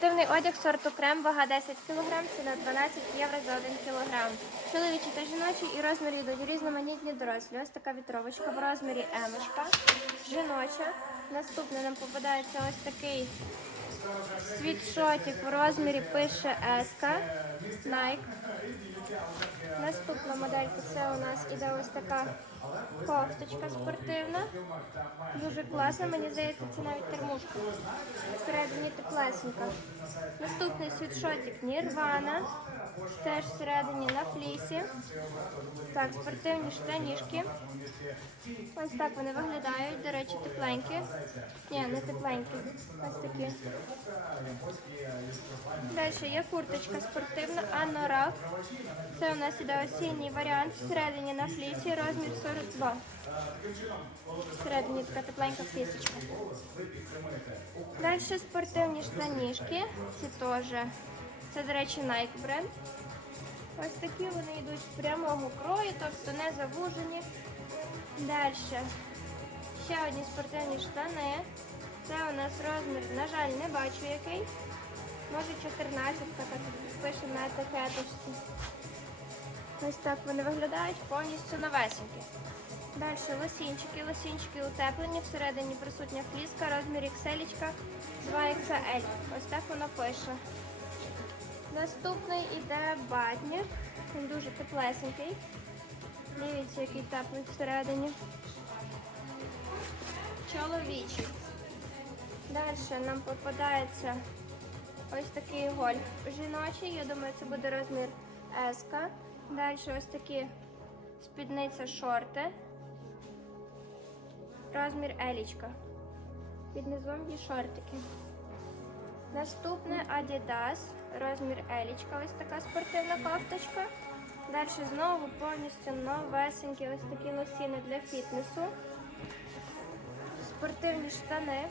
Спортивний одяг сорту крем, вага 10 кг, ціна 12 євро за 1 кг. Чоловічий та жіночий і розмір йдуть різноманітні дорослі. Ось така вітровочка в розмірі емочка, жіноча. Наступне нам попадається ось такий світшотик в розмірі пише Еска, Nike. Наступна моделька це у нас іде ось така кофточка спортивна. Дуже класна, мені здається, це навіть термушка. Всередині теплесенька. Наступний світшотик Нірвана. Теж всередині на флісі. Так, спортивні штанішки. Ось так вони виглядають. До речі, тепленькі. Ні, не тепленькі. Ось такі. Далі є курточка спортивна Анорак. Це у нас іде осінній варіант. Всередині на флісі розмір 42. Всередині така тепленька флісочка. Далі спортивні штанішки. Ці теж. Це, до речі, Nike бренд. Ось такі вони йдуть прямого крою, тобто не завужені. Далі. Ще одні спортивні штани. Це у нас розмір, на жаль, не бачу який. Може 14, так пише на етикеточці. Ось так вони виглядають повністю новесенькі. Далі лосінчики. Лосінчики утеплені, всередині присутня фліска, розмір XL, 2XL. Ось так воно пише. Наступний іде батнік. Він дуже теплесенький. Дивіться, який теплий всередині. Чоловічий. Далі нам попадається ось такий гольф жіночий. Я думаю, це буде розмір S. Далі ось такі спідниця шорти. Розмір елічка. Під низом є шортики. Наступне Adidas, розмір елічка, ось така спортивна кофточка. Далі знову повністю новесенькі ось такі лосіни для фітнесу. Спортивні штани.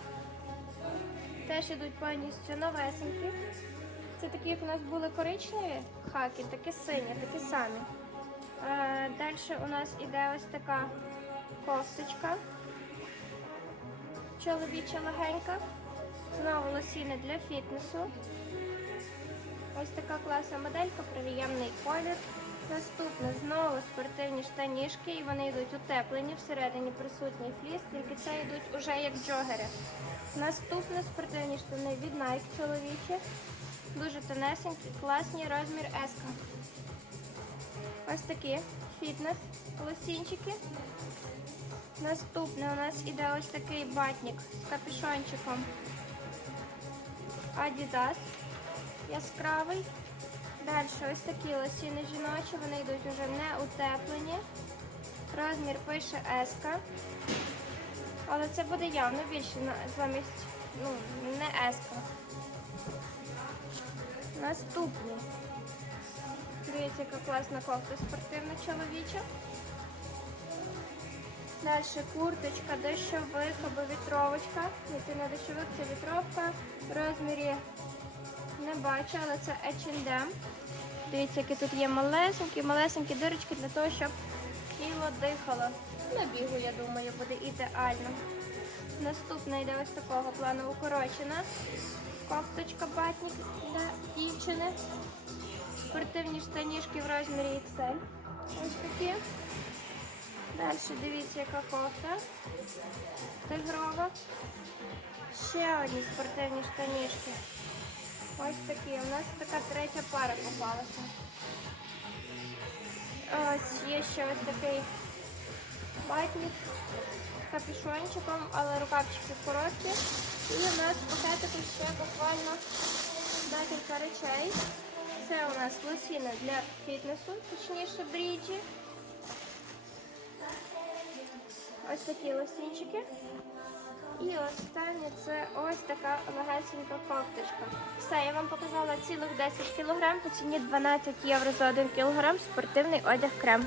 Теж ідуть повністю новесенькі. Це такі, як у нас були коричневі хаки, такі сині, такі самі. Е, Далі у нас іде ось така кофточка. Чоловіча легенька. Знову лосіни для фітнесу. Ось така класна моделька, приємний колір. Наступне знову спортивні штанішки, і вони йдуть утеплені, всередині присутній фліс, тільки це йдуть уже як джогери. Наступне спортивні штани від Nike чоловічі. Дуже тонесенькі, класні, розмір S. Ось такі фітнес, лосінчики. Наступне у нас іде ось такий батник з капюшончиком Adidas яскравий. Далі ось такі лосіни жіночі, вони йдуть вже не утеплені. Розмір пише S. Але це буде явно більше замість, ну, не S. Наступний. Дивіться, яка класна кофта спортивна чоловіча. Далі курточка, дощовик або вітровочка. Це не дощовик, це вітровка. В розмірі не бачу, але це H&M. Дивіться, які тут є малесенькі, малесенькі дирочки для того, щоб тіло дихало. На бігу, я думаю, буде ідеально. Наступна йде ось такого плану укорочена. Кофточка батник для дівчини. Спортивні штанішки в розмірі XL. Ось такі. Далі дивіться, яка кофта. Тигрова. Ще одні спортивні штанішки. Ось такі. У нас така третя пара попалася. Ось є ще ось такий батник з капюшончиком, але рукавчики короткі. І у нас в пакетику ще буквально декілька речей. Це у нас лосіни для фітнесу, точніше бріджі. Ось такі лосінчики. І останнє це ось така легесенька кофточка. Все, я вам показала цілих 10 кг по ціні 12 євро за 1 кг спортивний одяг крем.